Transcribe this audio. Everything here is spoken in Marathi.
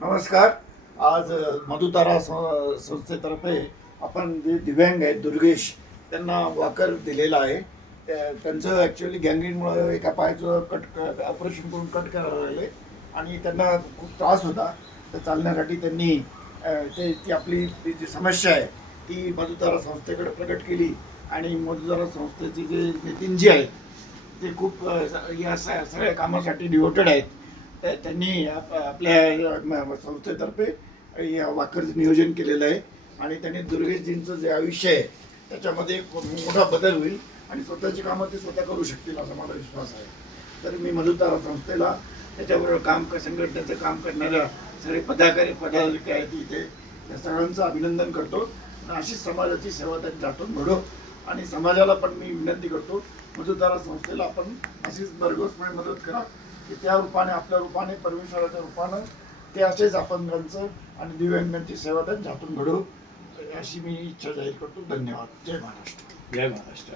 नमस्कार. आज मधुतारा संस्थेतर्फे आपण जे दिव्यांग आहेत दुर्गेश त्यांना वॉकर दिलेला आहे. त्यांचं ॲक्च्युअली गँग्रीनमुळं एका पायाचं ऑपरेशन करून कट करावं लागले आणि त्यांना खूप त्रास होता. तर चालण्यासाठी त्यांनी ती आपली जी समस्या आहे ती मधुतारा संस्थेकडे प्रकट केली आणि मधुतारा संस्थेचे जे नितीनजी आहेत ते खूप या सगळ्या कामासाठी डिवोटेड आहेत. त्यांनी आपल्या संस्थेतर्फे या वाकरचं नियोजन केलेलं आहे आणि त्यांनी दुर्गेशजींचं जे आयुष्य आहे त्याच्यामध्ये मोठा बदल होईल आणि स्वतःची कामं ते स्वतः करू शकतील असा मला विश्वास आहे. तर मी मधुतारा संस्थेला त्याच्याबरोबर संघटनेचं काम करणाऱ्या सगळे पदाधिकारी आहेत इथे या सगळ्यांचं अभिनंदन करतो आणि अशीच समाजाची सेवा त्यांच्यातून घडो आणि समाजाला पण मी विनंती करतो मधुतारा संस्थेला आपण अशीच भरघोसपणे मदत करा की त्या रूपाने आपल्या रूपाने परमेश्वराच्या रूपानं ते असेच अपंगांचं आणि दिव्यांगांची सेवा त्यांच्या हातून घडो अशी मी इच्छा जाहीर करतो. धन्यवाद. जय महाराष्ट्र. जय महाराष्ट्र.